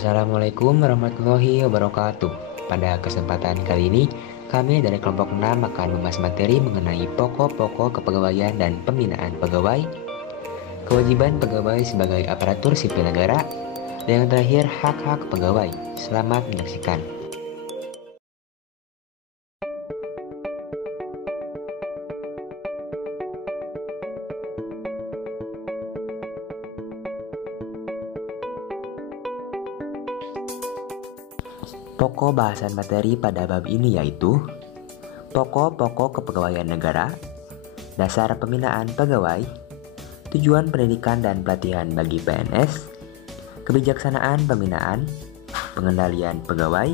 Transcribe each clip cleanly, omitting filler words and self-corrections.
Assalamualaikum warahmatullahi wabarakatuh. Pada kesempatan kali ini, kami dari kelompok 6 akan membahas materi mengenai pokok-pokok kepegawaian dan pembinaan pegawai, kewajiban pegawai sebagai aparatur sipil negara, dan yang terakhir hak-hak pegawai. Selamat menyaksikan. Pokok bahasan materi pada bab ini yaitu pokok-pokok kepegawaian negara, dasar pembinaan pegawai, tujuan pendidikan dan pelatihan bagi PNS, kebijaksanaan pembinaan, pengendalian pegawai,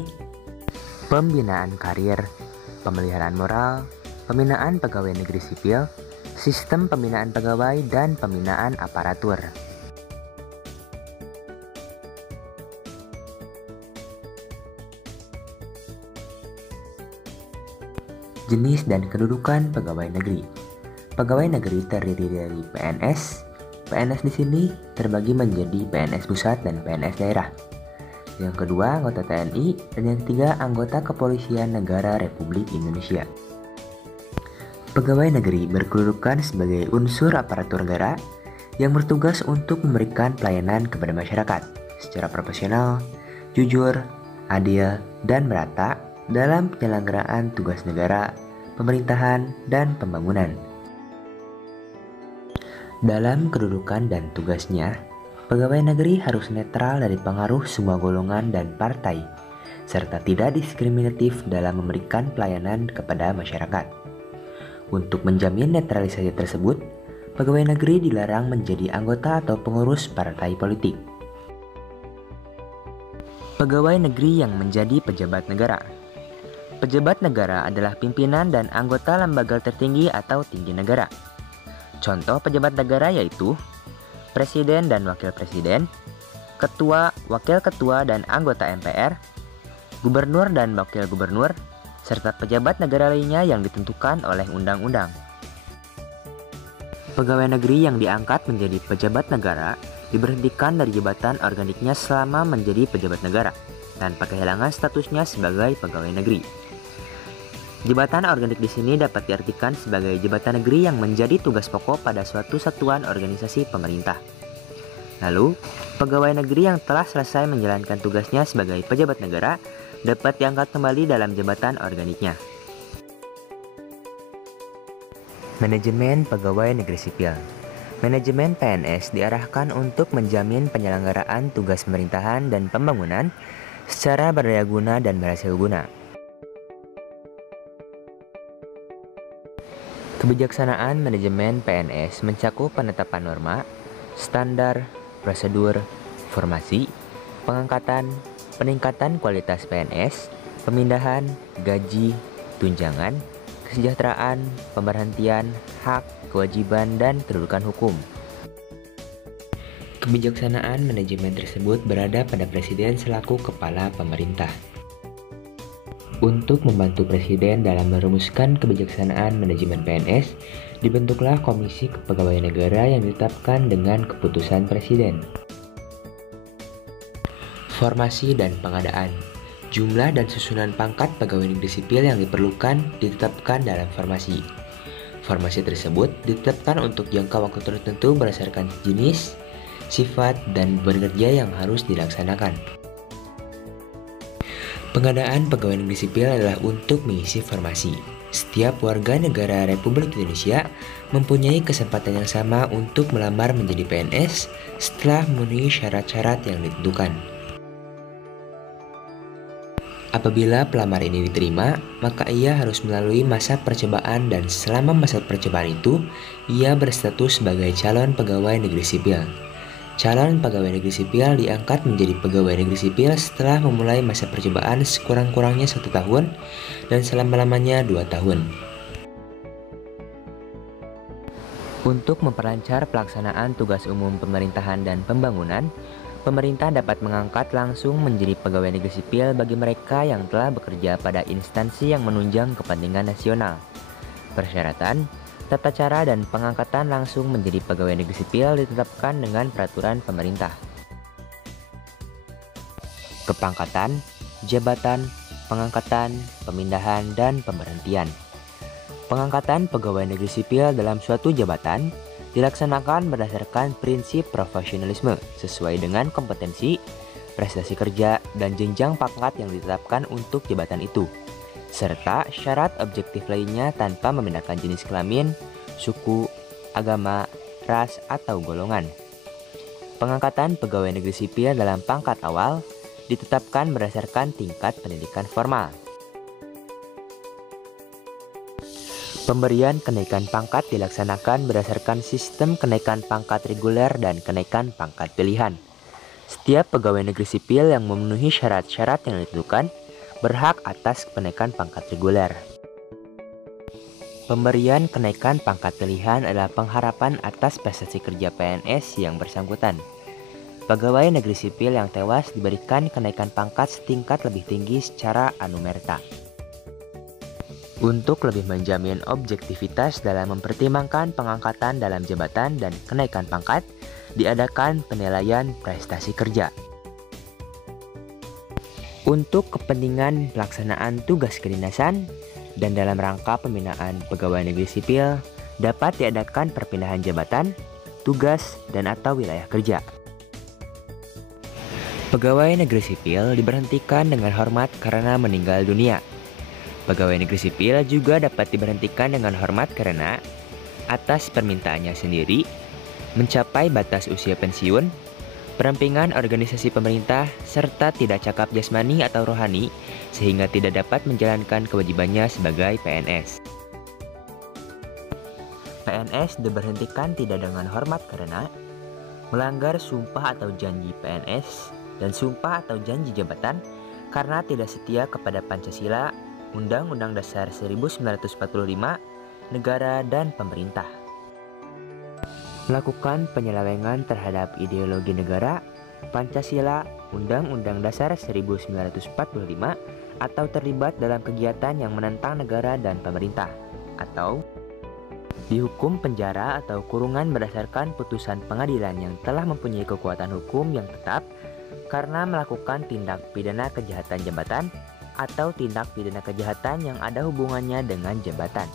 pembinaan karir, pemeliharaan moral, pembinaan pegawai negeri sipil, sistem pembinaan pegawai, dan pembinaan aparatur. Jenis dan kedudukan pegawai negeri. Pegawai negeri terdiri dari PNS. PNS di sini terbagi menjadi PNS pusat dan PNS daerah. Yang kedua, anggota TNI, dan yang ketiga, anggota Kepolisian Negara Republik Indonesia. Pegawai negeri berkedudukan sebagai unsur aparatur negara yang bertugas untuk memberikan pelayanan kepada masyarakat secara profesional, jujur, adil, dan merata dalam penyelenggaraan tugas negara, pemerintahan, dan pembangunan. Dalam kedudukan dan tugasnya, pegawai negeri harus netral dari pengaruh semua golongan dan partai, serta tidak diskriminatif dalam memberikan pelayanan kepada masyarakat. Untuk menjamin netralisasi tersebut, pegawai negeri dilarang menjadi anggota atau pengurus partai politik. Pegawai negeri yang menjadi pejabat negara. Pejabat negara adalah pimpinan dan anggota lembaga tertinggi atau tinggi negara. Contoh pejabat negara yaitu Presiden dan Wakil Presiden, Ketua, Wakil Ketua dan anggota MPR, Gubernur dan Wakil Gubernur, serta pejabat negara lainnya yang ditentukan oleh undang-undang. Pegawai negeri yang diangkat menjadi pejabat negara diberhentikan dari jabatan organiknya selama menjadi pejabat negara, tanpa kehilangan statusnya sebagai pegawai negeri. Jabatan organik di sini dapat diartikan sebagai jabatan negeri yang menjadi tugas pokok pada suatu satuan organisasi pemerintah. Lalu, pegawai negeri yang telah selesai menjalankan tugasnya sebagai pejabat negara dapat diangkat kembali dalam jabatan organiknya. Manajemen pegawai negeri sipil. Manajemen PNS diarahkan untuk menjamin penyelenggaraan tugas pemerintahan dan pembangunan secara berdaya guna dan berhasil guna. Kebijaksanaan manajemen PNS mencakup penetapan norma, standar, prosedur, formasi, pengangkatan, peningkatan kualitas PNS, pemindahan, gaji, tunjangan, kesejahteraan, pemberhentian, hak, kewajiban, dan kedudukan hukum. Kebijaksanaan manajemen tersebut berada pada Presiden selaku kepala pemerintah. Untuk membantu Presiden dalam merumuskan kebijaksanaan manajemen PNS, dibentuklah Komisi Kepegawaian Negara yang ditetapkan dengan keputusan Presiden. Formasi dan pengadaan. Jumlah dan susunan pangkat pegawai negeri sipil yang diperlukan ditetapkan dalam formasi. Formasi tersebut ditetapkan untuk jangka waktu tertentu berdasarkan jenis, sifat, dan bekerja yang harus dilaksanakan. Pengadaan pegawai negeri sipil adalah untuk mengisi formasi. Setiap warga negara Republik Indonesia mempunyai kesempatan yang sama untuk melamar menjadi PNS setelah memenuhi syarat-syarat yang ditentukan. Apabila pelamar ini diterima, maka ia harus melalui masa percobaan dan selama masa percobaan itu, ia berstatus sebagai calon pegawai negeri sipil. Calon pegawai negeri sipil diangkat menjadi pegawai negeri sipil setelah memulai masa percobaan sekurang-kurangnya 1 tahun dan selama-lamanya 2 tahun. Untuk memperlancar pelaksanaan tugas umum pemerintahan dan pembangunan, pemerintah dapat mengangkat langsung menjadi pegawai negeri sipil bagi mereka yang telah bekerja pada instansi yang menunjang kepentingan nasional. Persyaratan, tata cara dan pengangkatan langsung menjadi pegawai negeri sipil ditetapkan dengan peraturan pemerintah. kepangkatan, jabatan, pengangkatan, pemindahan, dan pemberhentian. Pengangkatan pegawai negeri sipil dalam suatu jabatan dilaksanakan berdasarkan prinsip profesionalisme sesuai dengan kompetensi, prestasi kerja, dan jenjang pangkat yang ditetapkan untuk jabatan itu, serta syarat objektif lainnya tanpa membedakan jenis kelamin, suku, agama, ras, atau golongan. Pengangkatan pegawai negeri sipil dalam pangkat awal ditetapkan berdasarkan tingkat pendidikan formal. Pemberian kenaikan pangkat dilaksanakan berdasarkan sistem kenaikan pangkat reguler dan kenaikan pangkat pilihan. Setiap pegawai negeri sipil yang memenuhi syarat-syarat yang ditentukan berhak atas kenaikan pangkat reguler. Pemberian kenaikan pangkat pilihan adalah pengharapan atas prestasi kerja PNS yang bersangkutan. Pegawai negeri sipil yang tewas diberikan kenaikan pangkat setingkat lebih tinggi secara anumerta. Untuk lebih menjamin objektivitas dalam mempertimbangkan pengangkatan dalam jabatan dan kenaikan pangkat, diadakan penilaian prestasi kerja. Untuk kepentingan pelaksanaan tugas kedinasan dan dalam rangka pembinaan pegawai negeri sipil, dapat diadakan perpindahan jabatan, tugas, dan atau wilayah kerja. Pegawai negeri sipil diberhentikan dengan hormat karena meninggal dunia. Pegawai negeri sipil juga dapat diberhentikan dengan hormat karena atas permintaannya sendiri, mencapai batas usia pensiun, perampingan organisasi pemerintah, serta tidak cakap jasmani atau rohani sehingga tidak dapat menjalankan kewajibannya sebagai PNS. PNS diberhentikan tidak dengan hormat karena melanggar sumpah atau janji PNS dan sumpah atau janji jabatan karena tidak setia kepada Pancasila, Undang-Undang Dasar 1945, negara dan pemerintah. Melakukan penyelewengan terhadap ideologi negara, Pancasila, Undang-Undang Dasar 1945, atau terlibat dalam kegiatan yang menentang negara dan pemerintah, atau dihukum penjara atau kurungan berdasarkan putusan pengadilan yang telah mempunyai kekuatan hukum yang tetap karena melakukan tindak pidana kejahatan jabatan atau tindak pidana kejahatan yang ada hubungannya dengan jabatan.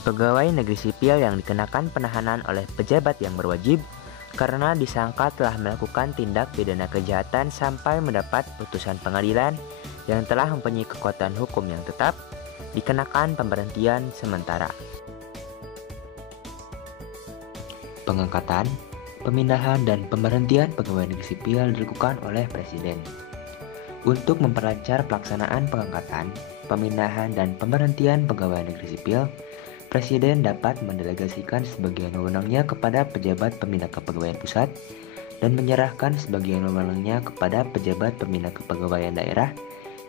Pegawai negeri sipil yang dikenakan penahanan oleh pejabat yang berwajib karena disangka telah melakukan tindak pidana kejahatan sampai mendapat putusan pengadilan yang telah mempunyai kekuatan hukum yang tetap, dikenakan pemberhentian sementara. Pengangkatan, pemindahan, dan pemberhentian pegawai negeri sipil dilakukan oleh Presiden. Untuk memperlancar pelaksanaan pengangkatan, pemindahan, dan pemberhentian pegawai negeri sipil, Presiden dapat mendelegasikan sebagian wewenangnya kepada pejabat pembina kepegawaian pusat dan menyerahkan sebagian wewenangnya kepada pejabat pembina kepegawaian daerah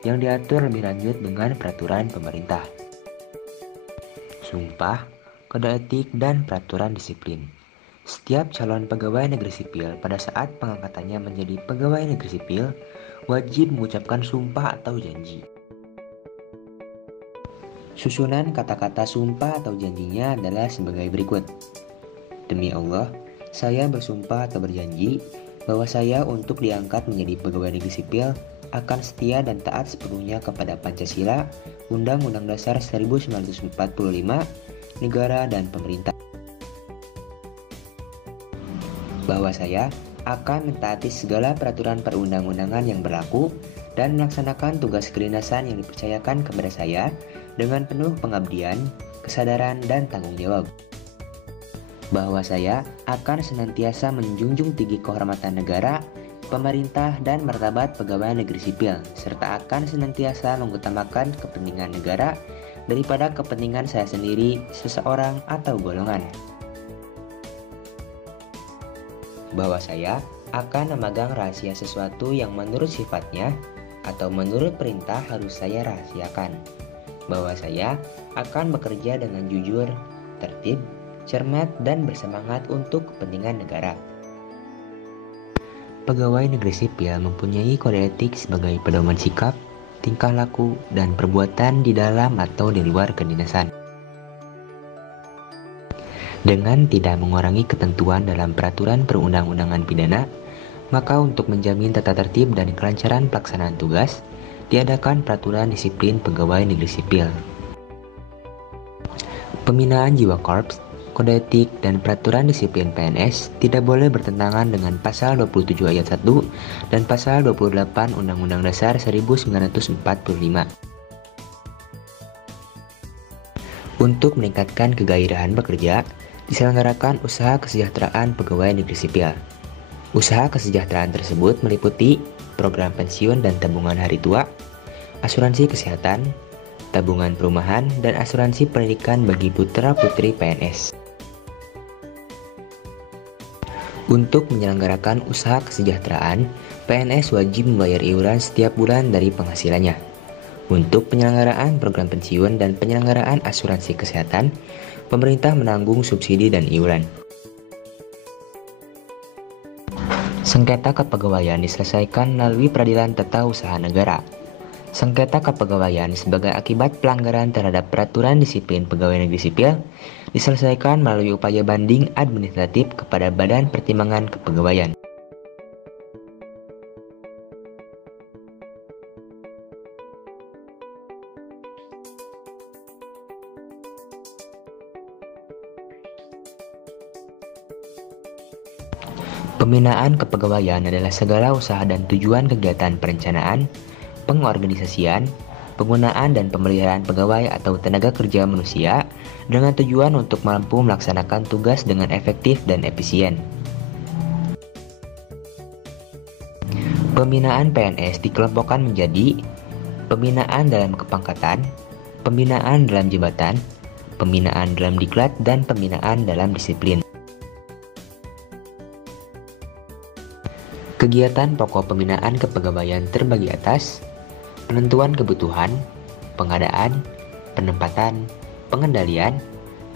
yang diatur lebih lanjut dengan peraturan pemerintah. Sumpah, kode etik, dan peraturan disiplin. Setiap calon pegawai negeri sipil pada saat pengangkatannya menjadi pegawai negeri sipil wajib mengucapkan sumpah atau janji. Susunan kata-kata sumpah atau janjinya adalah sebagai berikut. Demi Allah, saya bersumpah atau berjanji bahwa saya untuk diangkat menjadi pegawai negeri sipil akan setia dan taat sepenuhnya kepada Pancasila, Undang-Undang Dasar 1945, negara dan pemerintah. Bahwa saya akan mentaati segala peraturan perundang-undangan yang berlaku dan melaksanakan tugas kedinasan yang dipercayakan kepada saya dengan penuh pengabdian, kesadaran, dan tanggung jawab. Bahwa saya akan senantiasa menjunjung tinggi kehormatan negara, pemerintah, dan martabat pegawai negeri sipil, serta akan senantiasa mengutamakan kepentingan negara daripada kepentingan saya sendiri, seseorang, atau golongan. Bahwa saya akan memegang rahasia sesuatu yang menurut sifatnya atau menurut perintah harus saya rahasiakan. Bahwa saya akan bekerja dengan jujur, tertib, cermat, dan bersemangat untuk kepentingan negara. Pegawai negeri sipil mempunyai kode etik sebagai pedoman sikap, tingkah laku, dan perbuatan di dalam atau di luar kedinasan. Dengan tidak mengurangi ketentuan dalam peraturan perundang-undangan pidana, Maka untuk menjamin tata tertib dan kelancaran pelaksanaan tugas, diadakan peraturan disiplin pegawai negeri sipil. Pembinaan jiwa korps, kode etik, dan peraturan disiplin PNS tidak boleh bertentangan dengan pasal 27 ayat 1 dan pasal 28 Undang-Undang Dasar 1945. Untuk meningkatkan kegairahan bekerja, diselenggarakan usaha kesejahteraan pegawai negeri sipil. Usaha kesejahteraan tersebut meliputi program pensiun dan tabungan hari tua, asuransi kesehatan, tabungan perumahan, dan asuransi pendidikan bagi putra-putri PNS. Untuk menyelenggarakan usaha kesejahteraan, PNS wajib membayar iuran setiap bulan dari penghasilannya. Untuk penyelenggaraan program pensiun dan penyelenggaraan asuransi kesehatan, pemerintah menanggung subsidi dan iuran. Sengketa kepegawaian diselesaikan melalui Peradilan Tata Usaha Negara. Sengketa kepegawaian sebagai akibat pelanggaran terhadap peraturan disiplin pegawai negeri sipil diselesaikan melalui upaya banding administratif kepada Badan Pertimbangan Kepegawaian. Pembinaan kepegawaian adalah segala usaha dan tujuan kegiatan perencanaan, pengorganisasian, penggunaan dan pemeliharaan pegawai atau tenaga kerja manusia dengan tujuan untuk mampu melaksanakan tugas dengan efektif dan efisien. Pembinaan PNS dikelompokkan menjadi pembinaan dalam kepangkatan, pembinaan dalam jabatan, pembinaan dalam diklat, dan pembinaan dalam disiplin. Kegiatan pokok pembinaan kepegawaian terbagi atas penentuan kebutuhan, pengadaan, penempatan, pengendalian,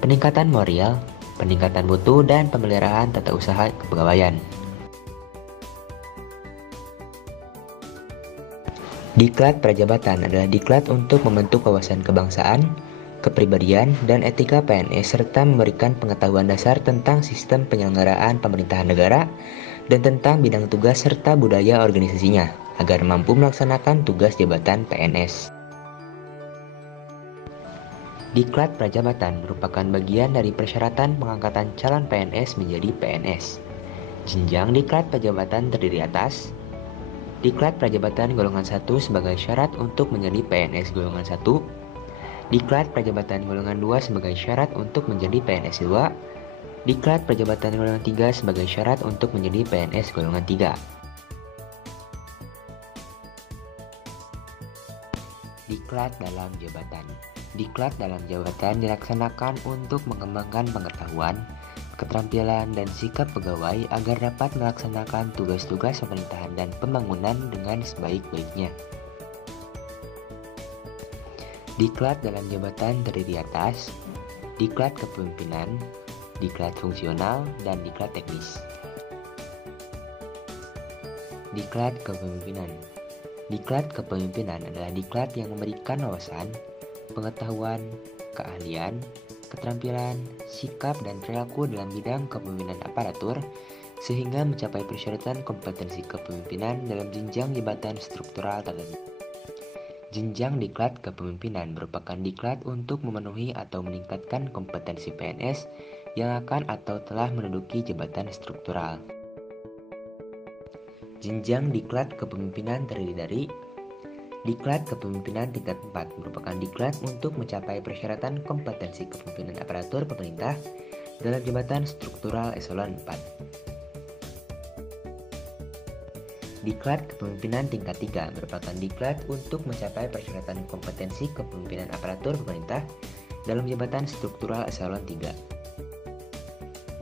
peningkatan moral, peningkatan mutu, dan pemeliharaan tata usaha kepegawaian. Diklat prajabatan adalah diklat untuk membentuk wawasan kebangsaan, kepribadian, dan etika PNS serta memberikan pengetahuan dasar tentang sistem penyelenggaraan pemerintahan negara dan tentang bidang tugas serta budaya organisasinya agar mampu melaksanakan tugas jabatan PNS. Diklat prajabatan merupakan bagian dari persyaratan pengangkatan calon PNS menjadi PNS. Jenjang diklat prajabatan terdiri atas diklat prajabatan golongan 1 sebagai syarat untuk menjadi PNS golongan 1, diklat prajabatan golongan 2 sebagai syarat untuk menjadi PNS 2, diklat prajabatan golongan 3 sebagai syarat untuk menjadi PNS golongan 3. Diklat dalam jabatan. Diklat dalam jabatan dilaksanakan untuk mengembangkan pengetahuan, keterampilan, dan sikap pegawai agar dapat melaksanakan tugas-tugas pemerintahan dan pembangunan dengan sebaik-baiknya. Diklat dalam jabatan terdiri atas diklat kepemimpinan, diklat fungsional, dan diklat teknis. Diklat kepemimpinan. Diklat kepemimpinan adalah diklat yang memberikan wawasan, pengetahuan, keahlian, keterampilan, sikap, dan perilaku dalam bidang kepemimpinan aparatur sehingga mencapai persyaratan kompetensi kepemimpinan dalam jenjang jabatan struktural tertentu. Jenjang diklat kepemimpinan merupakan diklat untuk memenuhi atau meningkatkan kompetensi PNS yang akan atau telah menduduki jabatan struktural. Jenjang diklat kepemimpinan terdiri dari diklat kepemimpinan tingkat 4 merupakan diklat untuk mencapai persyaratan kompetensi kepemimpinan aparatur pemerintah dalam jabatan struktural eselon 4. Diklat kepemimpinan tingkat 3 merupakan diklat untuk mencapai persyaratan kompetensi kepemimpinan aparatur pemerintah dalam jabatan struktural eselon 3.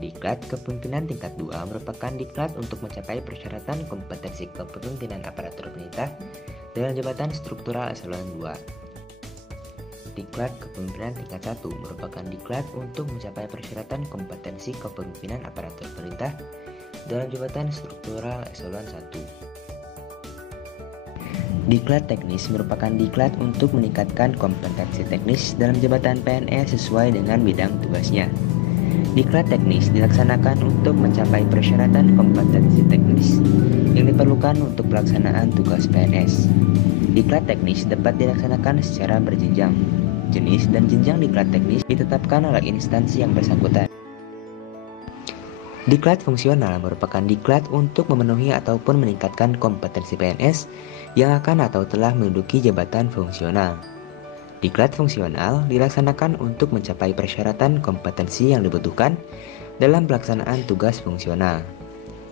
Diklat kepemimpinan tingkat 2 merupakan diklat untuk mencapai persyaratan kompetensi kepemimpinan aparatur pemerintah dalam jabatan struktural eselon 2. Diklat kepemimpinan tingkat 1 merupakan diklat untuk mencapai persyaratan kompetensi kepemimpinan aparatur pemerintah dalam jabatan struktural eselon 1. Diklat teknis merupakan diklat untuk meningkatkan kompetensi teknis dalam jabatan PNS sesuai dengan bidang tugasnya. Diklat teknis dilaksanakan untuk mencapai persyaratan kompetensi teknis yang diperlukan untuk pelaksanaan tugas PNS. Diklat teknis dapat dilaksanakan secara berjenjang. Jenis dan jenjang diklat teknis ditetapkan oleh instansi yang bersangkutan. Diklat fungsional merupakan diklat untuk memenuhi ataupun meningkatkan kompetensi PNS yang akan atau telah menduduki jabatan fungsional. Diklat fungsional dilaksanakan untuk mencapai persyaratan kompetensi yang dibutuhkan dalam pelaksanaan tugas fungsional.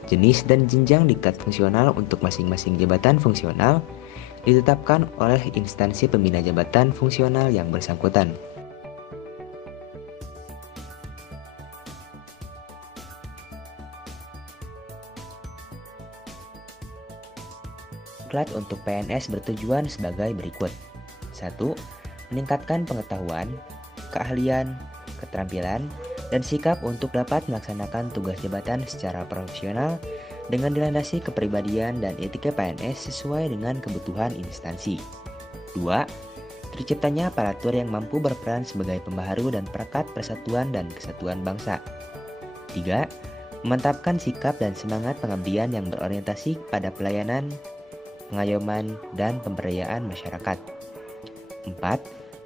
Jenis dan jenjang diklat fungsional untuk masing-masing jabatan fungsional ditetapkan oleh instansi pembina jabatan fungsional yang bersangkutan. Diklat untuk PNS bertujuan sebagai berikut. 1. Meningkatkan pengetahuan, keahlian, keterampilan, dan sikap untuk dapat melaksanakan tugas jabatan secara profesional dengan dilandasi kepribadian dan etika PNS sesuai dengan kebutuhan instansi. 2. Terciptanya aparatur yang mampu berperan sebagai pembaharu dan perekat persatuan dan kesatuan bangsa. 3. Memantapkan sikap dan semangat pengabdian yang berorientasi pada pelayanan, pengayoman, dan pemberdayaan masyarakat. 4.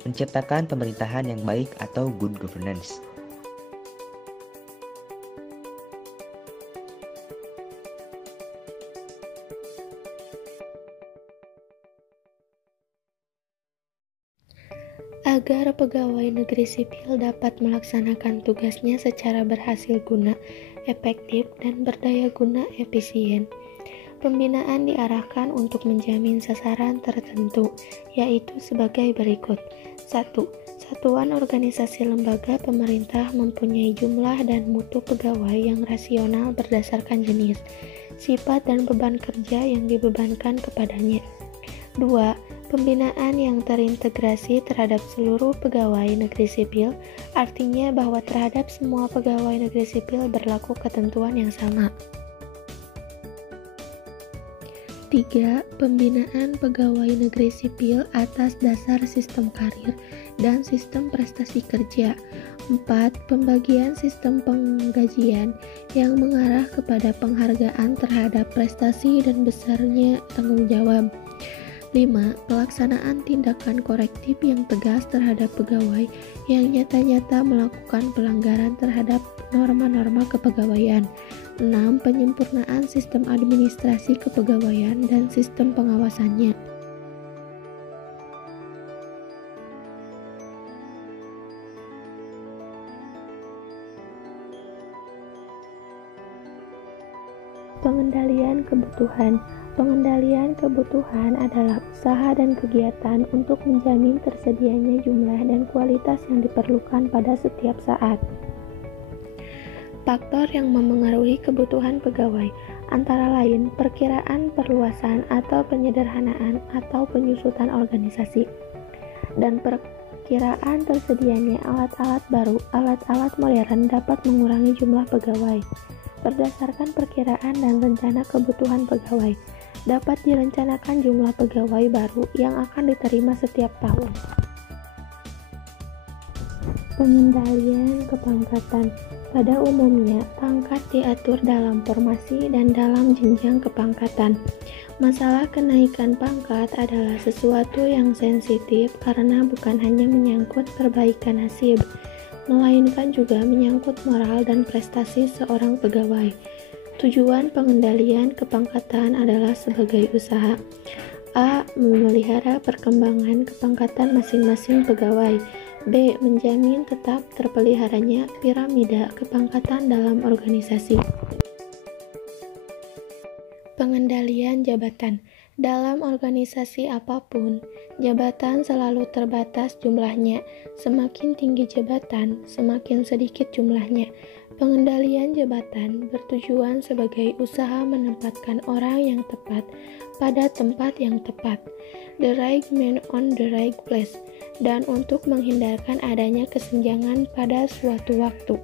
Menciptakan pemerintahan yang baik atau good governance. Agar pegawai negeri sipil dapat melaksanakan tugasnya secara berhasil guna, efektif, dan berdaya guna efisien, pembinaan diarahkan untuk menjamin sasaran tertentu, yaitu sebagai berikut. 1. Satuan organisasi lembaga pemerintah mempunyai jumlah dan mutu pegawai yang rasional berdasarkan jenis, sifat, dan beban kerja yang dibebankan kepadanya. 2. Pembinaan yang terintegrasi terhadap seluruh pegawai negeri sipil, artinya bahwa terhadap semua pegawai negeri sipil berlaku ketentuan yang sama. 3. Pembinaan pegawai negeri sipil atas dasar sistem karir dan sistem prestasi kerja. 4. Pembagian sistem penggajian yang mengarah kepada penghargaan terhadap prestasi dan besarnya tanggung jawab. 5. Pelaksanaan tindakan korektif yang tegas terhadap pegawai yang nyata-nyata melakukan pelanggaran terhadap norma-norma kepegawaian. 6. Penyempurnaan sistem administrasi kepegawaian dan sistem pengawasannya. Pengendalian kebutuhan. Pengendalian kebutuhan adalah usaha dan kegiatan untuk menjamin tersedianya jumlah dan kualitas yang diperlukan pada setiap saat. Faktor yang memengaruhi kebutuhan pegawai antara lain perkiraan perluasan atau penyederhanaan atau penyusutan organisasi, dan perkiraan tersedianya alat-alat baru. Alat-alat modern dapat mengurangi jumlah pegawai. Berdasarkan perkiraan dan rencana kebutuhan pegawai, dapat direncanakan jumlah pegawai baru yang akan diterima setiap tahun. Pengendalian kepangkatan. Pada umumnya, pangkat diatur dalam formasi dan dalam jenjang kepangkatan. Masalah kenaikan pangkat adalah sesuatu yang sensitif karena bukan hanya menyangkut perbaikan nasib, melainkan juga menyangkut moral dan prestasi seorang pegawai. Tujuan pengendalian kepangkatan adalah sebagai usaha. A. Memelihara perkembangan kepangkatan masing-masing pegawai. B. Menjamin tetap terpeliharanya piramida kepangkatan dalam organisasi. Pengendalian jabatan. Dalam organisasi apapun, jabatan selalu terbatas jumlahnya. Semakin tinggi jabatan, semakin sedikit jumlahnya. Pengendalian jabatan bertujuan sebagai usaha menempatkan orang yang tepat pada tempat yang tepat, the right man on the right place, dan untuk menghindarkan adanya kesenjangan pada suatu waktu.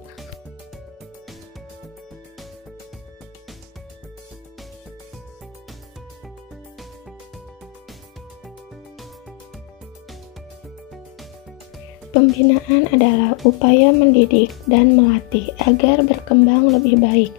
Pembinaan adalah upaya mendidik dan melatih agar berkembang lebih baik.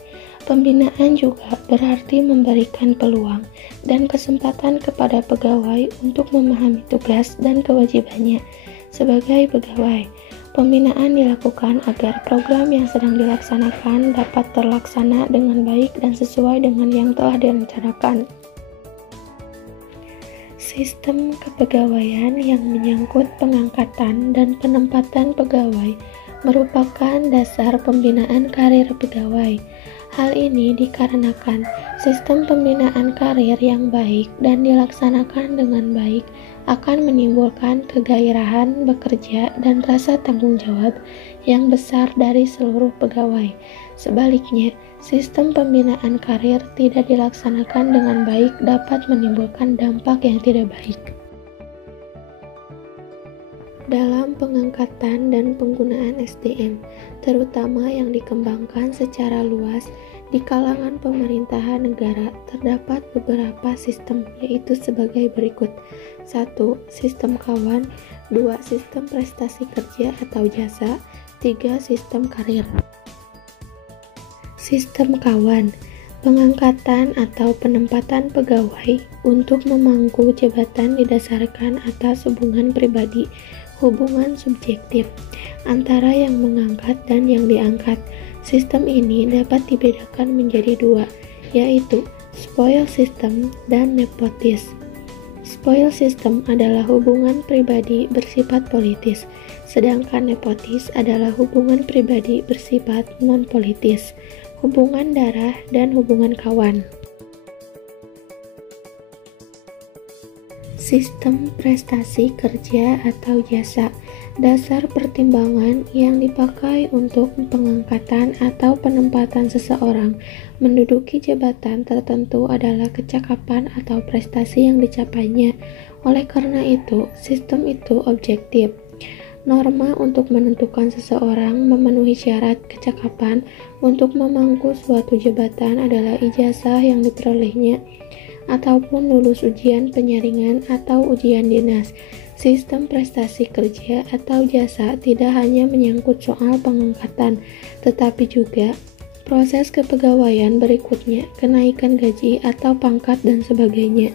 Pembinaan juga berarti memberikan peluang dan kesempatan kepada pegawai untuk memahami tugas dan kewajibannya sebagai pegawai. Pembinaan dilakukan agar program yang sedang dilaksanakan dapat terlaksana dengan baik dan sesuai dengan yang telah direncanakan. Sistem kepegawaian yang menyangkut pengangkatan dan penempatan pegawai merupakan dasar pembinaan karir pegawai. Hal ini dikarenakan sistem pembinaan karir yang baik dan dilaksanakan dengan baik akan menimbulkan kegairahan bekerja dan rasa tanggung jawab yang besar dari seluruh pegawai. Sebaliknya, sistem pembinaan karir tidak dilaksanakan dengan baik dapat menimbulkan dampak yang tidak baik. Dalam pengangkatan dan penggunaan SDM, terutama yang dikembangkan secara luas di kalangan pemerintahan negara, terdapat beberapa sistem, yaitu sebagai berikut. 1. Sistem kawan. 2. Sistem prestasi kerja atau jasa. 3. Sistem karir. Sistem kawan. Pengangkatan atau penempatan pegawai untuk memangku jabatan didasarkan atas hubungan pribadi, hubungan subjektif antara yang mengangkat dan yang diangkat. Sistem ini dapat dibedakan menjadi dua, yaitu spoil system dan nepotis. Spoil system adalah hubungan pribadi bersifat politis, sedangkan nepotis adalah hubungan pribadi bersifat non-politis, hubungan darah dan hubungan kawan. Sistem prestasi kerja atau jasa. Dasar pertimbangan yang dipakai untuk pengangkatan atau penempatan seseorang menduduki jabatan tertentu adalah kecakapan atau prestasi yang dicapainya. Oleh karena itu, sistem itu objektif. Norma untuk menentukan seseorang memenuhi syarat kecakapan untuk memangku suatu jabatan adalah ijazah yang diperolehnya ataupun lulus ujian penyaringan atau ujian dinas. Sistem prestasi kerja atau jasa tidak hanya menyangkut soal pengangkatan, tetapi juga proses kepegawaian berikutnya, kenaikan gaji atau pangkat dan sebagainya.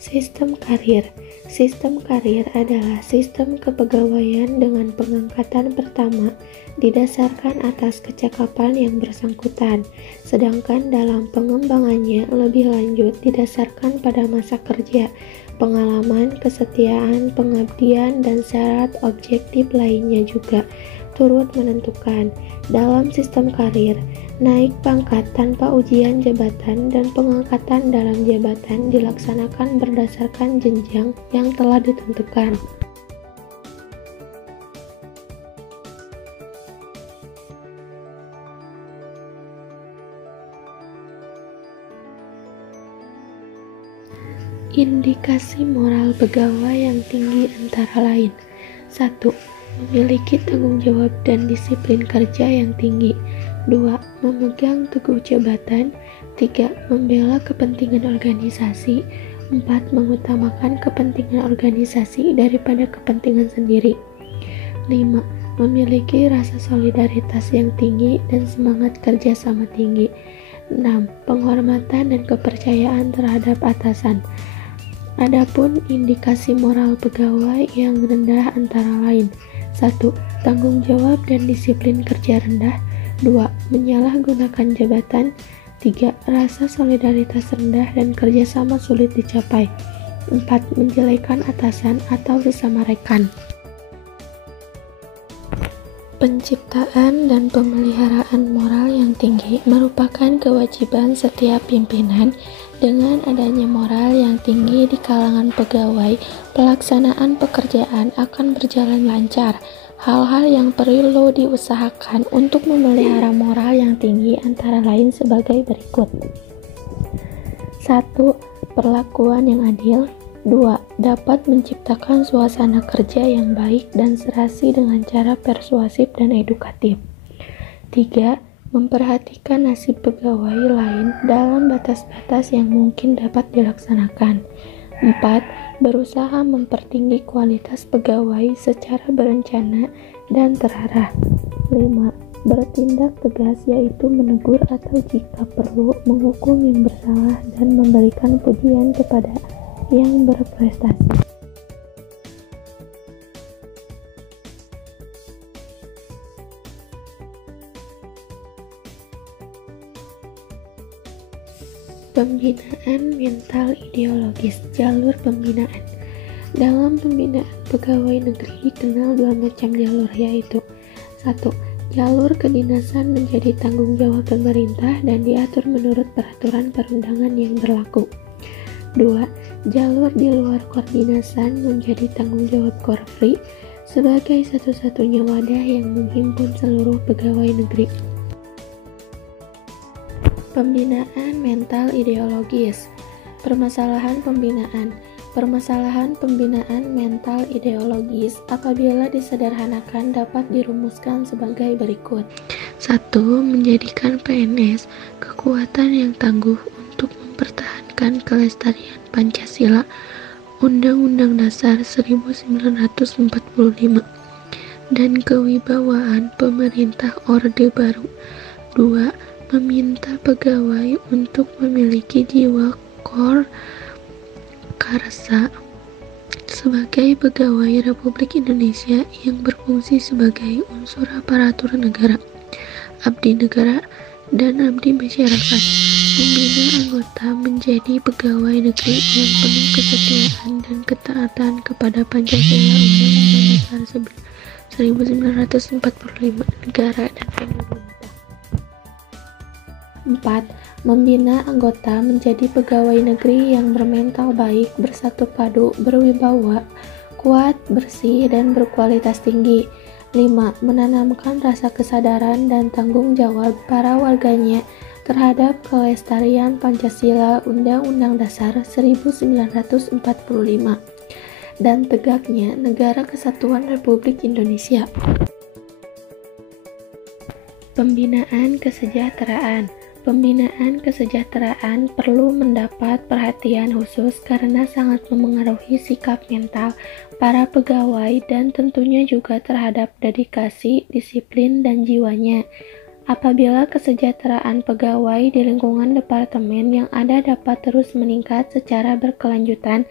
Sistem karir. Sistem karir adalah sistem kepegawaian dengan pengangkatan pertama didasarkan atas kecakapan yang bersangkutan, sedangkan dalam pengembangannya lebih lanjut didasarkan pada masa kerja, pengalaman, kesetiaan, pengabdian, dan syarat objektif lainnya juga turut menentukan. Dalam sistem karir, naik pangkat tanpa ujian jabatan dan pengangkatan dalam jabatan dilaksanakan berdasarkan jenjang yang telah ditentukan. Indikasi moral pegawai yang tinggi antara lain. 1. Memiliki tanggung jawab dan disiplin kerja yang tinggi. 2. Memegang teguh jabatan. 3. Membela kepentingan organisasi. 4. Mengutamakan kepentingan organisasi daripada kepentingan sendiri. 5. Memiliki rasa solidaritas yang tinggi dan semangat kerja sama tinggi. 6. Penghormatan dan kepercayaan terhadap atasan. Adapun indikasi moral pegawai yang rendah antara lain. 1. Tanggung jawab dan disiplin kerja rendah. 2. Menyalahgunakan jabatan. 3. Rasa solidaritas rendah dan kerjasama sulit dicapai. 4. Menjelekan atasan atau sesama rekan. Penciptaan dan pemeliharaan moral yang tinggi merupakan kewajiban setiap pimpinan. Dengan adanya moral yang tinggi di kalangan pegawai, pelaksanaan pekerjaan akan berjalan lancar. Hal-hal yang perlu diusahakan untuk memelihara moral yang tinggi antara lain sebagai berikut. 1. Perlakuan yang adil. 2. Dapat menciptakan suasana kerja yang baik dan serasi dengan cara persuasif dan edukatif. 3. Memperhatikan nasib pegawai lain dalam batas-batas yang mungkin dapat dilaksanakan. 4. berusaha mempertinggi kualitas pegawai secara berencana dan terarah. 5. Bertindak tegas, yaitu menegur atau jika perlu menghukum yang bersalah dan memberikan pujian kepada yang berprestasi. Pembinaan mental ideologis. Jalur pembinaan. Dalam pembinaan pegawai negeri dikenal dua macam jalur, yaitu 1. Jalur kedinasan menjadi tanggung jawab pemerintah dan diatur menurut peraturan perundangan yang berlaku. 2. Jalur di luar koordinasan menjadi tanggung jawab Korfri sebagai satu-satunya wadah yang menghimpun seluruh pegawai negeri. Pembinaan mental ideologis. Permasalahan pembinaan. Permasalahan pembinaan mental ideologis apabila disederhanakan dapat dirumuskan sebagai berikut. 1. Menjadikan PNS kekuatan yang tangguh untuk mempertahankan kelestarian Pancasila, Undang-Undang Dasar 1945, dan kewibawaan pemerintah Orde Baru. 2. Meminta pegawai untuk memiliki jiwa karsa sebagai pegawai Republik Indonesia yang berfungsi sebagai unsur aparatur negara, abdi negara, dan abdi masyarakat. Membina anggota menjadi pegawai negeri yang penuh kesetiaan dan ketaatan kepada Pancasila, Undang-Undang Dasar 1945, negara dan pemerintah. 4. Membina anggota menjadi pegawai negeri yang bermental baik, bersatu padu, berwibawa, kuat, bersih, dan berkualitas tinggi. 5. Menanamkan rasa kesadaran dan tanggung jawab para warganya terhadap kelestarian Pancasila, Undang-Undang Dasar 1945, dan tegaknya Negara Kesatuan Republik Indonesia. Pembinaan kesejahteraan. Pembinaan kesejahteraan perlu mendapat perhatian khusus karena sangat memengaruhi sikap mental para pegawai dan tentunya juga terhadap dedikasi, disiplin, dan jiwanya. Apabila kesejahteraan pegawai di lingkungan departemen yang ada dapat terus meningkat secara berkelanjutan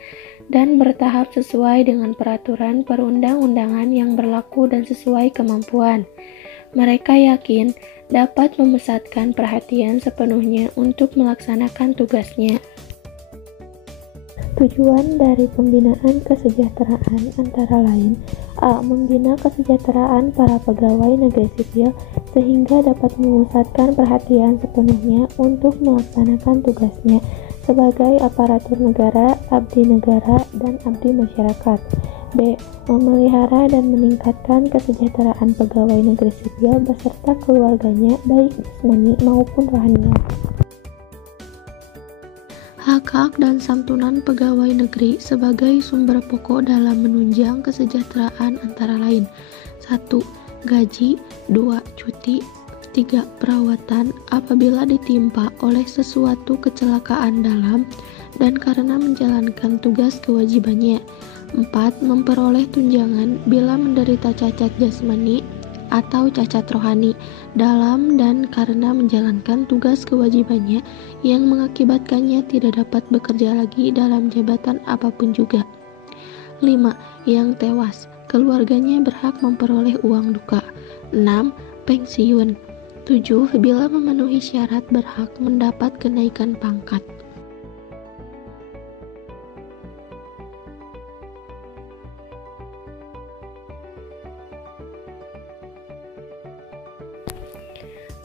dan bertahap sesuai dengan peraturan perundang-undangan yang berlaku dan sesuai kemampuan, mereka yakin dapat memusatkan perhatian sepenuhnya untuk melaksanakan tugasnya. Tujuan dari pembinaan kesejahteraan antara lain: A. Membina kesejahteraan para pegawai negeri sipil sehingga dapat memusatkan perhatian sepenuhnya untuk melaksanakan tugasnya sebagai aparatur negara, abdi negara, dan abdi masyarakat. B. Memelihara dan meningkatkan kesejahteraan pegawai negeri sipil beserta keluarganya baik jasmani maupun rohania. Hak-hak dan santunan pegawai negeri sebagai sumber pokok dalam menunjang kesejahteraan antara lain: 1. Gaji. 2. Cuti. 3. Perawatan apabila ditimpa oleh sesuatu kecelakaan dalam dan karena menjalankan tugas kewajibannya. 4. Memperoleh tunjangan bila menderita cacat jasmani atau cacat rohani dalam dan karena menjalankan tugas kewajibannya yang mengakibatkannya tidak dapat bekerja lagi dalam jabatan apapun juga. 5. Yang tewas, keluarganya berhak memperoleh uang duka. 6. Pensiun. 7. Bila memenuhi syarat berhak mendapat kenaikan pangkat.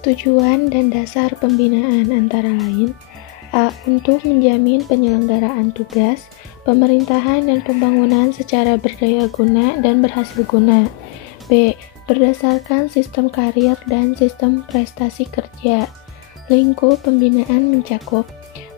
Tujuan dan dasar pembinaan antara lain: A. Untuk menjamin penyelenggaraan tugas, pemerintahan dan pembangunan secara berdaya guna dan berhasil guna. B. Berdasarkan sistem karir dan sistem prestasi kerja. Lingkup pembinaan mencakup: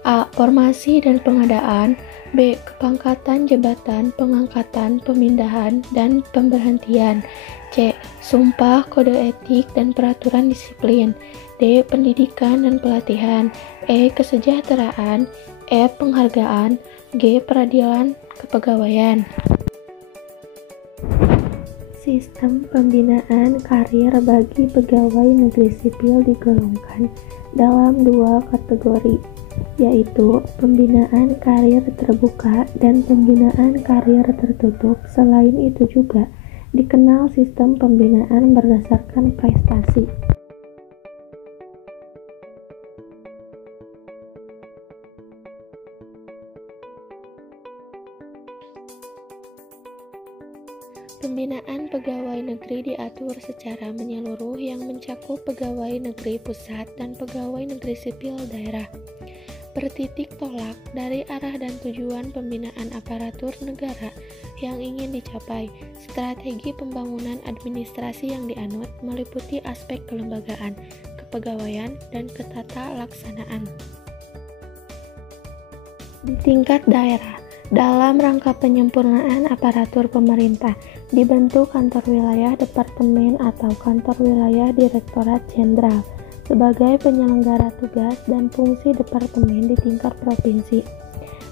A. Formasi dan pengadaan. B. Kepangkatan jabatan, pengangkatan, pemindahan, dan pemberhentian. C. Sumpah, kode etik, dan peraturan disiplin. D. Pendidikan dan pelatihan. E. Kesejahteraan. F. Penghargaan. G. Peradilan kepegawaian. Sistem pembinaan karir bagi pegawai negeri sipil digolongkan dalam dua kategori, yaitu pembinaan karir terbuka dan pembinaan karir tertutup. Selain itu juga dikenal sistem pembinaan berdasarkan prestasi. Pembinaan pegawai negeri diatur secara menyeluruh yang mencakup pegawai negeri pusat dan pegawai negeri sipil daerah. Bertitik tolak dari arah dan tujuan pembinaan aparatur negara yang ingin dicapai, strategi pembangunan administrasi yang dianut meliputi aspek kelembagaan, kepegawaian, dan ketata laksanaan. Di tingkat daerah, dalam rangka penyempurnaan aparatur pemerintah, dibentuk kantor wilayah departemen atau kantor wilayah direktorat jenderal sebagai penyelenggara tugas dan fungsi departemen di tingkat provinsi.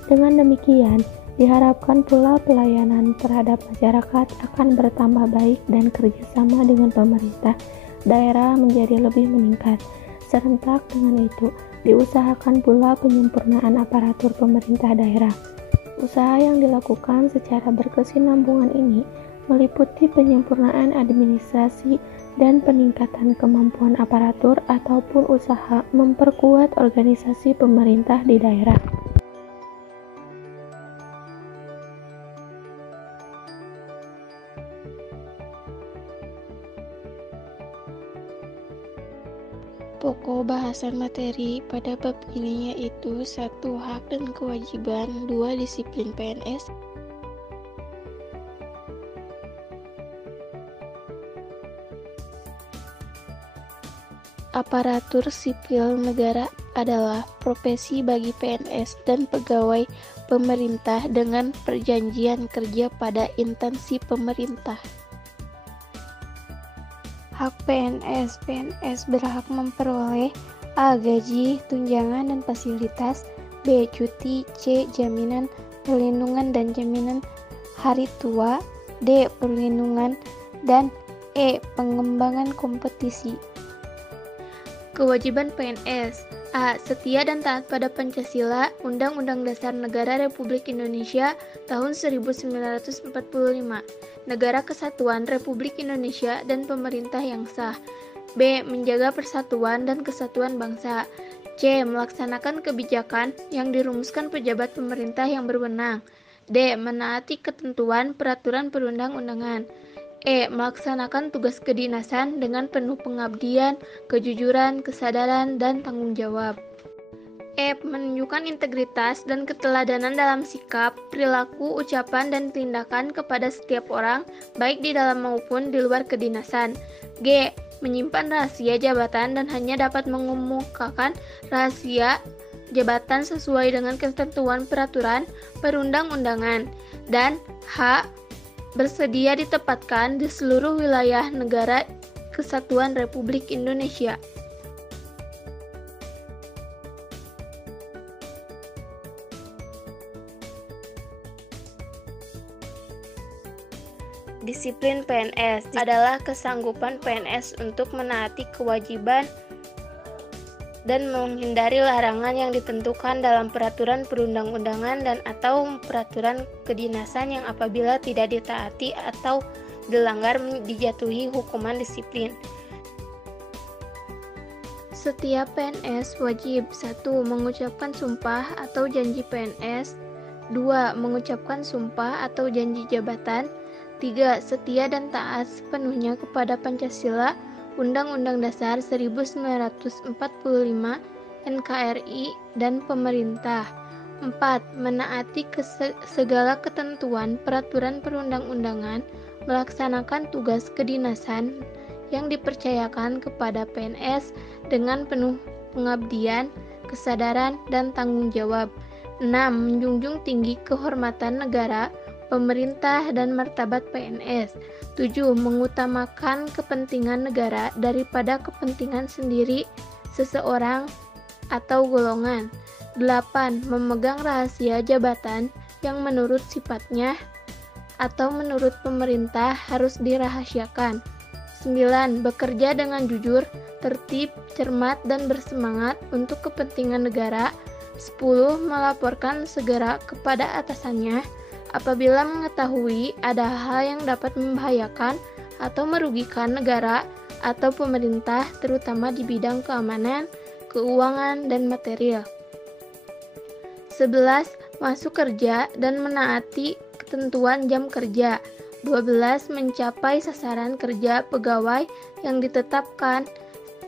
Dengan demikian, diharapkan pula pelayanan terhadap masyarakat akan bertambah baik dan kerjasama dengan pemerintah daerah menjadi lebih meningkat. Serentak dengan itu, diusahakan pula penyempurnaan aparatur pemerintah daerah. Usaha yang dilakukan secara berkesinambungan ini meliputi penyempurnaan administrasi dan peningkatan kemampuan aparatur ataupun usaha memperkuat organisasi pemerintah di daerah. Pokok bahasan materi pada bab ini yaitu 1. Hak dan kewajiban, 2. Disiplin PNS, aparatur sipil negara adalah profesi bagi PNS dan pegawai pemerintah dengan perjanjian kerja pada instansi pemerintah. Hak PNS. PNS berhak memperoleh A. Gaji, tunjangan dan fasilitas, B. Cuti, C. Jaminan perlindungan dan jaminan hari tua, D. Perlindungan, dan E. Pengembangan kompetisi. Kewajiban PNS. A. Setia dan taat pada Pancasila, Undang-Undang Dasar Negara Republik Indonesia tahun 1945, Negara Kesatuan Republik Indonesia dan pemerintah yang sah. B. Menjaga persatuan dan kesatuan bangsa. C. Melaksanakan kebijakan yang dirumuskan pejabat pemerintah yang berwenang. D. Menaati ketentuan peraturan perundang-undangan. E. Melaksanakan tugas kedinasan dengan penuh pengabdian, kejujuran, kesadaran, dan tanggung jawab. E. Menunjukkan integritas dan keteladanan dalam sikap, perilaku, ucapan, dan tindakan kepada setiap orang, baik di dalam maupun di luar kedinasan. G. Menyimpan rahasia jabatan dan hanya dapat mengemukakan rahasia jabatan sesuai dengan ketentuan peraturan perundang-undangan. Dan H. Bersedia ditempatkan di seluruh wilayah negara Kesatuan Republik Indonesia. Disiplin PNS adalah kesanggupan PNS untuk menaati kewajiban dan menghindari larangan yang ditentukan dalam peraturan perundang-undangan dan atau peraturan kedinasan yang apabila tidak ditaati atau dilanggar dijatuhi hukuman disiplin. Setiap PNS wajib 1. Mengucapkan sumpah atau janji PNS, 2. Mengucapkan sumpah atau janji jabatan, 3. Setia dan taat sepenuhnya kepada Pancasila, Undang-Undang Dasar 1945, NKRI, dan pemerintah. 4. Menaati segala ketentuan peraturan perundang-undangan, melaksanakan tugas kedinasan yang dipercayakan kepada PNS dengan penuh pengabdian, kesadaran, dan tanggung jawab. 6. Menjunjung tinggi kehormatan negara, pemerintah, dan martabat PNS. 7. Mengutamakan kepentingan negara daripada kepentingan sendiri seseorang atau golongan. 8. Memegang rahasia jabatan yang menurut sifatnya atau menurut pemerintah harus dirahasiakan. 9. Bekerja dengan jujur, tertib, cermat, dan bersemangat untuk kepentingan negara. 10. Melaporkan segera kepada atasannya apabila mengetahui ada hal yang dapat membahayakan atau merugikan negara atau pemerintah, terutama di bidang keamanan, keuangan, dan material. 11. Masuk kerja dan menaati ketentuan jam kerja. 12. Mencapai sasaran kerja pegawai yang ditetapkan.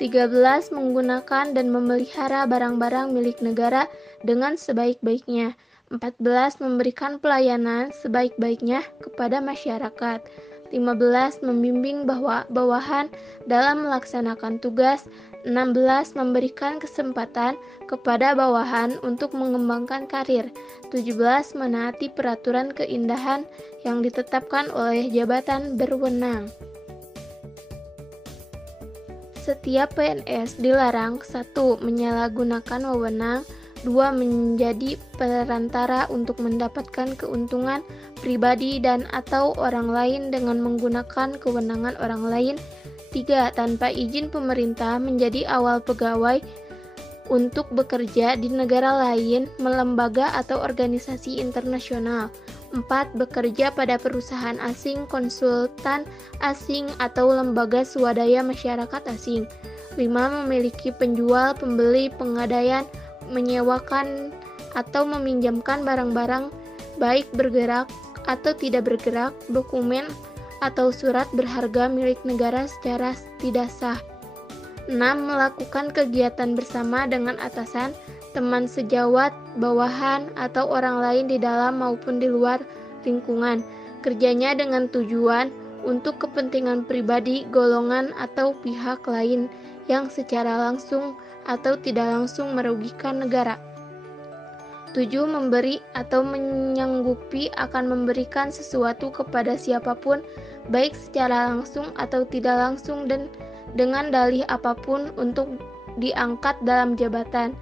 13. Menggunakan dan memelihara barang-barang milik negara dengan sebaik-baiknya. 14. Memberikan pelayanan sebaik-baiknya kepada masyarakat. 15. Membimbing bawahan dalam melaksanakan tugas. 16. Memberikan kesempatan kepada bawahan untuk mengembangkan karir. 17. Menaati peraturan keindahan yang ditetapkan oleh jabatan berwenang. Setiap PNS dilarang 1. Menyalahgunakan wewenang, 2. Menjadi perantara untuk mendapatkan keuntungan pribadi dan atau orang lain dengan menggunakan kewenangan orang lain. 3. Tanpa izin pemerintah menjadi awal pegawai untuk bekerja di negara lain, lembaga atau organisasi internasional. 4. Bekerja pada perusahaan asing, konsultan asing, atau lembaga swadaya masyarakat asing. 5. Memiliki penjual, pembeli, pengadaian, menyewakan atau meminjamkan barang-barang baik bergerak atau tidak bergerak, dokumen atau surat berharga milik negara secara tidak sah. 6. Melakukan kegiatan bersama dengan atasan, teman sejawat, bawahan, atau orang lain di dalam maupun di luar lingkungan kerjanya dengan tujuan untuk kepentingan pribadi, golongan, atau pihak lain yang secara langsung atau tidak langsung merugikan negara. 7. Memberi atau menyanggupi akan memberikan sesuatu kepada siapapun, baik secara langsung atau tidak langsung dan dengan dalih apapun untuk diangkat dalam jabatan.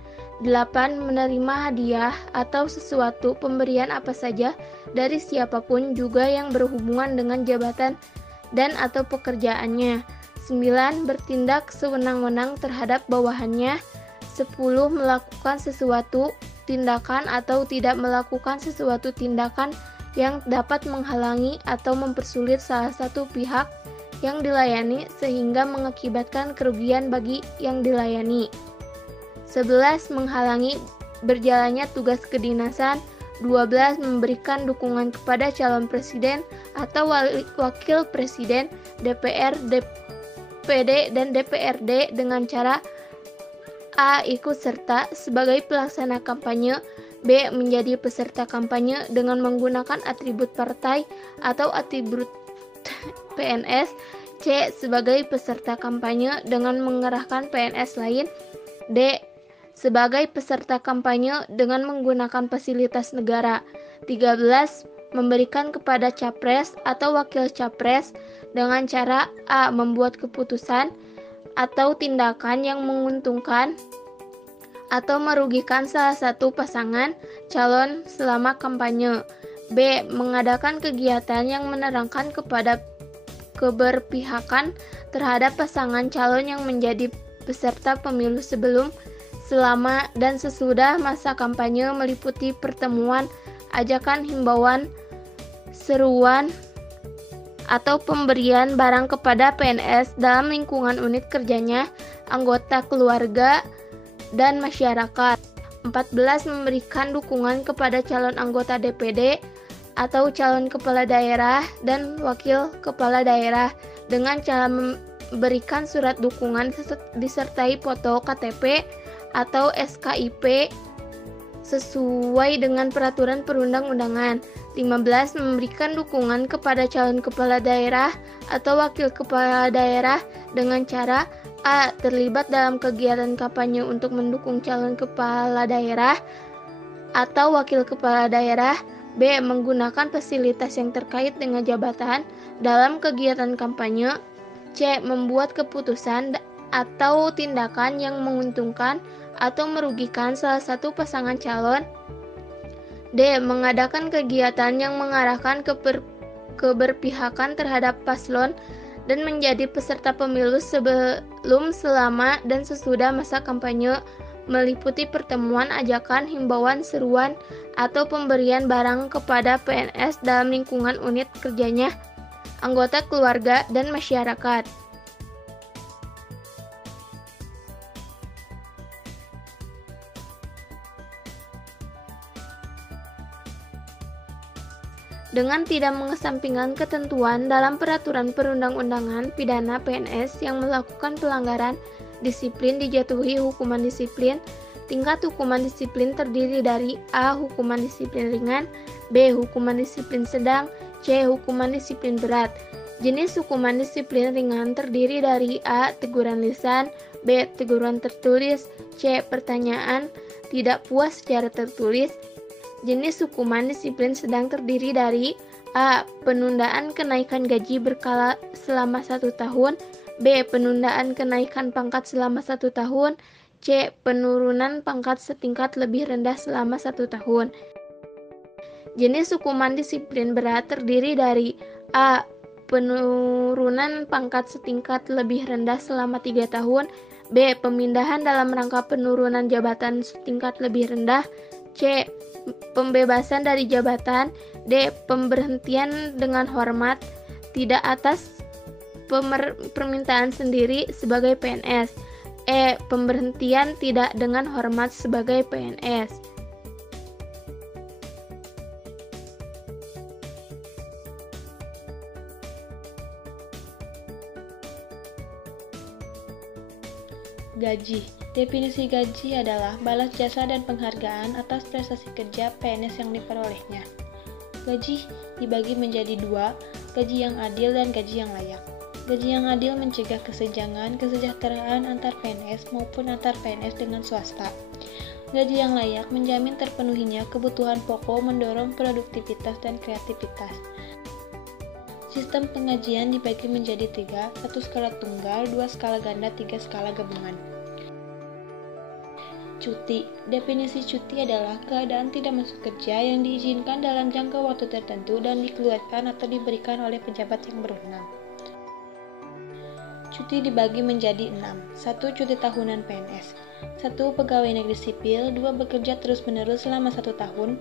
8. Menerima hadiah atau sesuatu pemberian apa saja dari siapapun juga yang berhubungan dengan jabatan dan atau pekerjaannya. 9. Bertindak sewenang-wenang terhadap bawahannya. 10. Melakukan sesuatu tindakan atau tidak melakukan sesuatu tindakan yang dapat menghalangi atau mempersulit salah satu pihak yang dilayani sehingga mengakibatkan kerugian bagi yang dilayani. 11. Menghalangi berjalannya tugas kedinasan. 12. Memberikan dukungan kepada calon presiden atau wakil presiden, DPR, DPD, dan DPRD dengan cara A. Ikut serta sebagai pelaksana kampanye, B. Menjadi peserta kampanye dengan menggunakan atribut partai atau atribut PNS, C. Sebagai peserta kampanye dengan mengerahkan PNS lain, D. Sebagai peserta kampanye dengan menggunakan fasilitas negara. 13. Memberikan kepada capres atau wakil capres dengan cara A. Membuat keputusan atau tindakan yang menguntungkan atau merugikan salah satu pasangan calon selama kampanye. B. Mengadakan kegiatan yang menerangkan kepada keberpihakan terhadap pasangan calon yang menjadi peserta pemilu sebelum, selama, dan sesudah masa kampanye meliputi pertemuan, ajakan, himbauan, seruan, atau pemberian barang kepada PNS dalam lingkungan unit kerjanya, anggota keluarga, dan masyarakat. 14. Memberikan dukungan kepada calon anggota DPD atau calon kepala daerah dan wakil kepala daerah dengan cara memberikan surat dukungan disertai foto KTP atau SKIP sesuai dengan peraturan perundang-undangan. 15. Memberikan dukungan kepada calon kepala daerah atau wakil kepala daerah dengan cara A. Terlibat dalam kegiatan kampanye untuk mendukung calon kepala daerah atau wakil kepala daerah. B. Menggunakan fasilitas yang terkait dengan jabatan dalam kegiatan kampanye. C. Membuat keputusan atau tindakan yang menguntungkan atau merugikan salah satu pasangan calon. D. Mengadakan kegiatan yang mengarahkan keberpihakan terhadap paslon dan menjadi peserta pemilu sebelum, selama, dan sesudah masa kampanye, meliputi pertemuan, ajakan, himbauan, seruan, atau pemberian barang kepada PNS dalam lingkungan unit kerjanya, anggota keluarga, dan masyarakat. Dengan tidak mengesampingkan ketentuan dalam peraturan perundang-undangan pidana PNS yang melakukan pelanggaran disiplin dijatuhi hukuman disiplin. Tingkat hukuman disiplin terdiri dari A. Hukuman disiplin ringan, B. Hukuman disiplin sedang, C. Hukuman disiplin berat. Jenis hukuman disiplin ringan terdiri dari A. Teguran lisan, B. Teguran tertulis, C. Pertanyaan tidak puas secara tertulis. Jenis hukuman disiplin sedang terdiri dari A. Penundaan kenaikan gaji berkala selama 1 tahun, B. Penundaan kenaikan pangkat selama 1 tahun, C. Penurunan pangkat setingkat lebih rendah selama 1 tahun. Jenis hukuman disiplin berat terdiri dari A. Penurunan pangkat setingkat lebih rendah selama 3 tahun, B. Pemindahan dalam rangka penurunan jabatan setingkat lebih rendah, C. Pembebasan dari jabatan, D. Pemberhentian dengan hormat tidak atas permintaan sendiri sebagai PNS, E. Pemberhentian tidak dengan hormat sebagai PNS. Gaji. Definisi gaji adalah balas jasa dan penghargaan atas prestasi kerja PNS yang diperolehnya. Gaji dibagi menjadi 2, gaji yang adil dan gaji yang layak. Gaji yang adil mencegah kesenjangan kesejahteraan antar PNS maupun antar PNS dengan swasta. Gaji yang layak menjamin terpenuhinya kebutuhan pokok, mendorong produktivitas dan kreativitas. Sistem pengajian dibagi menjadi 3, 1 skala tunggal, 2 skala ganda, 3 skala gabungan. Cuti. Definisi cuti adalah keadaan tidak masuk kerja yang diizinkan dalam jangka waktu tertentu dan dikeluarkan atau diberikan oleh pejabat yang berwenang. Cuti dibagi menjadi 6. 1. Cuti tahunan PNS. 1. Pegawai negeri sipil. 2. Bekerja terus-menerus selama 1 tahun.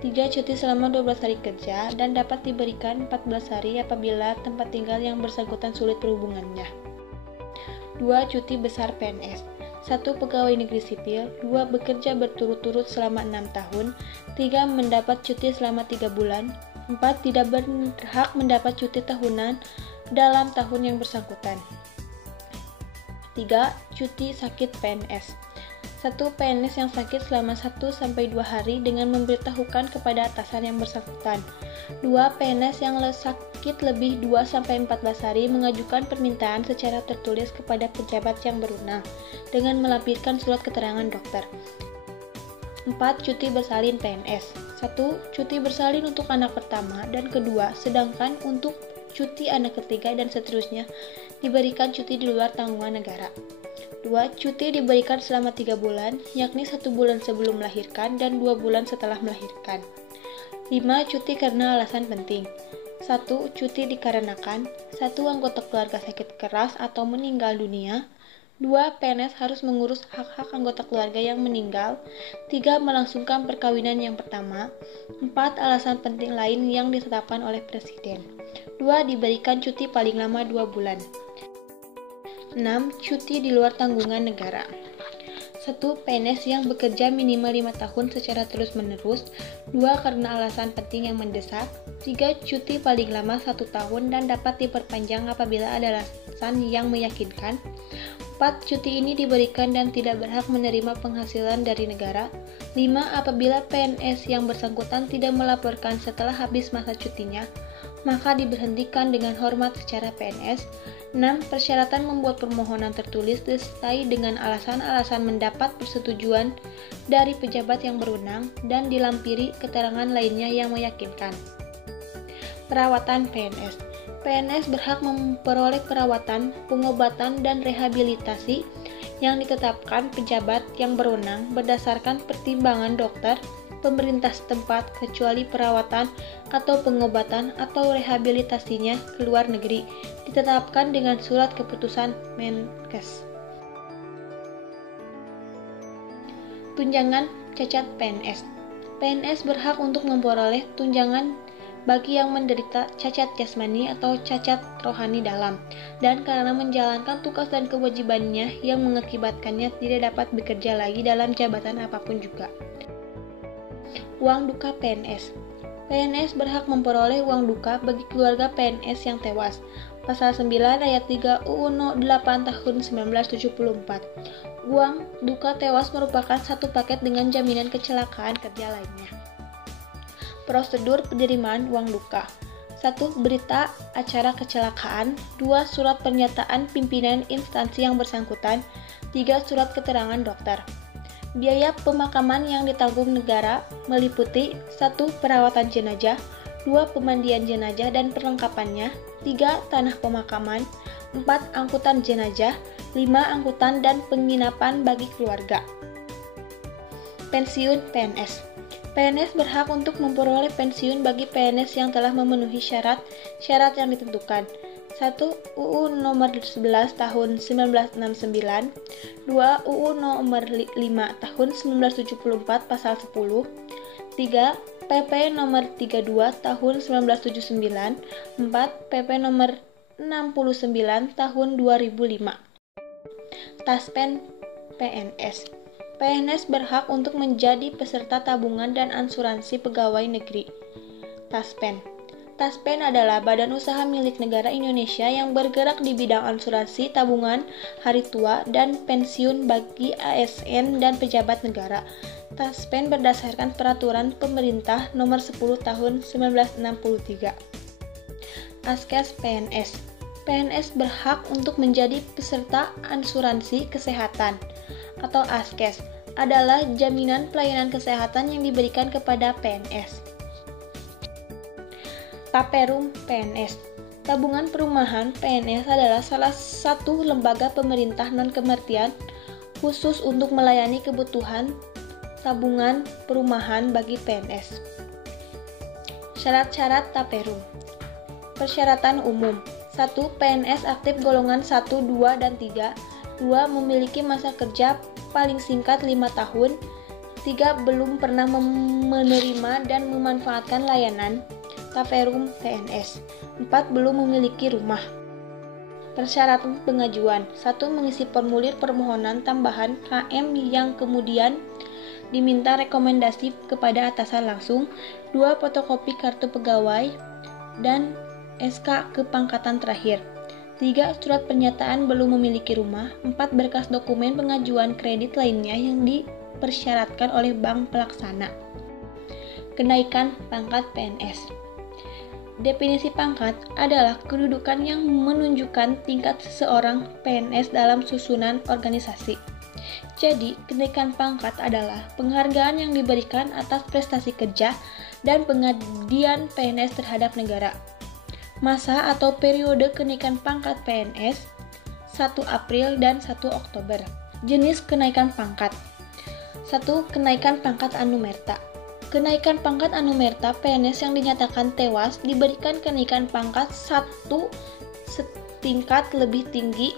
3. Cuti selama 12 hari kerja dan dapat diberikan 14 hari apabila tempat tinggal yang bersangkutan sulit perhubungannya. 2. Cuti besar PNS. 1. Pegawai negeri sipil. 2. Bekerja berturut-turut selama 6 tahun. 3. Mendapat cuti selama 3 bulan. 4. Tidak berhak mendapat cuti tahunan dalam tahun yang bersangkutan. 3. Cuti sakit PNS. 1. PNS yang sakit selama 1-2 hari dengan memberitahukan kepada atasan yang bersangkutan. 2. PNS yang sakit lebih 2-14 hari mengajukan permintaan secara tertulis kepada pejabat yang berwenang dengan melampirkan surat keterangan dokter. 4. Cuti bersalin PNS. 1. Cuti bersalin untuk anak pertama dan kedua, sedangkan untuk cuti anak ketiga dan seterusnya diberikan cuti di luar tanggungan negara. 2. Cuti diberikan selama 3 bulan, yakni 1 bulan sebelum melahirkan dan 2 bulan setelah melahirkan. 5. Cuti karena alasan penting. 1. Cuti dikarenakan 1. Anggota keluarga sakit keras atau meninggal dunia. 2. PNS harus mengurus hak-hak anggota keluarga yang meninggal. 3. Melangsungkan perkawinan yang pertama. 4. Alasan penting lain yang ditetapkan oleh Presiden. 2. Diberikan cuti paling lama 2 bulan. 6. Cuti di luar tanggungan negara. 1. PNS yang bekerja minimal 5 tahun secara terus-menerus. 2. Karena alasan penting yang mendesak. 3. Cuti paling lama 1 tahun dan dapat diperpanjang apabila ada alasan yang meyakinkan. 4. Cuti ini diberikan dan tidak berhak menerima penghasilan dari negara. 5. Apabila PNS yang bersangkutan tidak melaporkan setelah habis masa cutinya, maka diberhentikan dengan hormat secara PNS. 6. Persyaratan membuat permohonan tertulis disertai dengan alasan-alasan mendapat persetujuan dari pejabat yang berwenang dan dilampiri keterangan lainnya yang meyakinkan. Perawatan PNS. PNS berhak memperoleh perawatan, pengobatan, dan rehabilitasi yang ditetapkan pejabat yang berwenang berdasarkan pertimbangan dokter, pemerintah setempat kecuali perawatan atau pengobatan atau rehabilitasinya ke luar negeri, ditetapkan dengan surat keputusan Menkes. Tunjangan cacat PNS. PNS berhak untuk memperoleh tunjangan bagi yang menderita cacat jasmani atau cacat rohani dalam, dan karena menjalankan tugas dan kewajibannya yang mengakibatkannya tidak dapat bekerja lagi dalam jabatan apapun juga. Uang duka PNS. PNS berhak memperoleh uang duka bagi keluarga PNS yang tewas. Pasal 9 ayat 3 UU No. 8 tahun 1974. Uang duka tewas merupakan satu paket dengan jaminan kecelakaan kerja lainnya. Prosedur penerimaan uang duka. 1. Berita acara kecelakaan. 2. Surat pernyataan pimpinan instansi yang bersangkutan. 3. Surat keterangan dokter. Biaya pemakaman yang ditanggung negara meliputi 1. Perawatan jenazah, 2. Pemandian jenazah dan perlengkapannya, 3. Tanah pemakaman, 4. Angkutan jenazah, 5. Angkutan dan penginapan bagi keluarga. Pensiun PNS. PNS berhak untuk memperoleh pensiun bagi PNS yang telah memenuhi syarat yang ditentukan. 1. UU Nomor 11 Tahun 1969, 2. UU Nomor 5 Tahun 1974 Pasal 10, 3. PP Nomor 32 Tahun 1979, 4. PP Nomor 69 Tahun 2005. Taspen PNS. PNS berhak untuk menjadi peserta tabungan dan asuransi pegawai negeri. Taspen. Taspen adalah badan usaha milik negara Indonesia yang bergerak di bidang asuransi, tabungan, hari tua, dan pensiun bagi ASN dan pejabat negara. Taspen berdasarkan peraturan pemerintah nomor 10 tahun 1963. Askes PNS. PNS berhak untuk menjadi peserta asuransi kesehatan atau Askes adalah jaminan pelayanan kesehatan yang diberikan kepada PNS. Taperum PNS. Tabungan Perumahan PNS adalah salah satu lembaga pemerintah non-kementerian khusus untuk melayani kebutuhan tabungan perumahan bagi PNS. Syarat-syarat Taperum. Persyaratan umum. 1. PNS aktif golongan 1, 2, dan 3. 2. Memiliki masa kerja paling singkat 5 tahun. 3. Belum pernah menerima dan memanfaatkan layanan Taperum PNS. 4. Belum memiliki rumah. Persyaratan pengajuan. 1. Mengisi formulir permohonan tambahan KM yang kemudian diminta rekomendasi kepada atasan langsung. 2. Fotokopi kartu pegawai dan SK kepangkatan terakhir. 3. Surat pernyataan belum memiliki rumah. 4. Berkas dokumen pengajuan kredit lainnya yang dipersyaratkan oleh bank pelaksana. Kenaikan pangkat PNS. Definisi pangkat adalah kedudukan yang menunjukkan tingkat seseorang PNS dalam susunan organisasi. Jadi, kenaikan pangkat adalah penghargaan yang diberikan atas prestasi kerja dan pengabdian PNS terhadap negara. Masa atau periode kenaikan pangkat PNS 1 April dan 1 Oktober. Jenis kenaikan pangkat. 1. Kenaikan pangkat anumerta. Kenaikan pangkat anumerta PNS yang dinyatakan tewas diberikan kenaikan pangkat 1 setingkat lebih tinggi.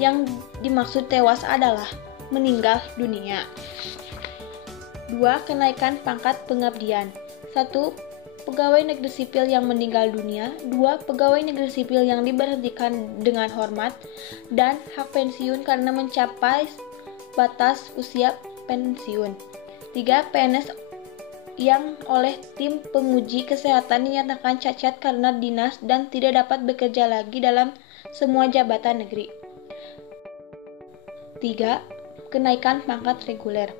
Yang dimaksud tewas adalah meninggal dunia. 2. Kenaikan pangkat pengabdian. 1. Pegawai negeri sipil yang meninggal dunia. 2. Pegawai negeri sipil yang diberhentikan dengan hormat dan hak pensiun karena mencapai batas usia pensiun. 3. PNS yang oleh tim penguji kesehatan dinyatakan cacat karena dinas dan tidak dapat bekerja lagi dalam semua jabatan negeri. 3. Kenaikan pangkat reguler.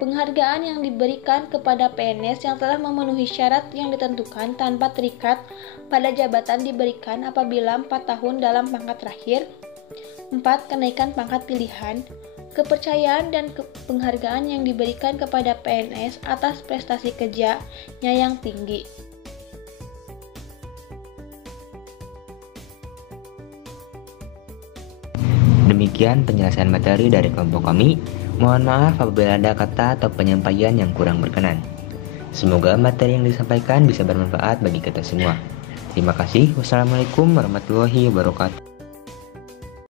Penghargaan yang diberikan kepada PNS yang telah memenuhi syarat yang ditentukan tanpa terikat pada jabatan diberikan apabila 4 tahun dalam pangkat terakhir. 4. Kenaikan pangkat pilihan. Kepercayaan dan penghargaan yang diberikan kepada PNS atas prestasi kerjanya yang tinggi. Demikian Demikian penjelasan materi dari kelompok kami. Mohon maaf apabila ada kata atau penyampaian yang kurang berkenan. Semoga materi yang disampaikan bisa bermanfaat bagi kita semua. Terima kasih. Wassalamualaikum warahmatullahi wabarakatuh.